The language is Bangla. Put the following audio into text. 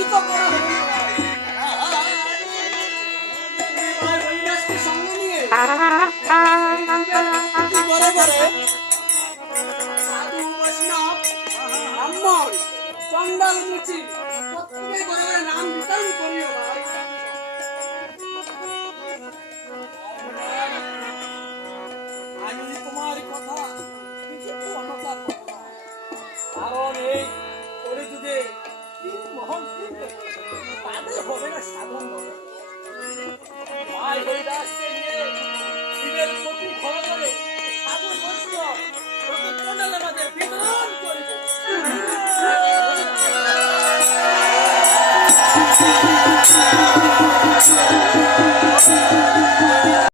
লাঞ্ছিত করা হলো সঙ্গে নিয়ে করে করে? সাধু বৈষ্ণব ব্রাহ্মণ চন্ডাল মুচি প্রত্যেকে করে নাম বিতরণ করিও আমি তোমার কথা, কিছু অনতার কারণ এই কলিযুগে তিন মহল হবে না সাধন হবে ভাই হরিদাসকে নিয়ে শিবের প্রতি ঘর করে সাধু বৈষ্ণব প্রতিষ্ঠানের আমাদের বিতরণ করিবে। ও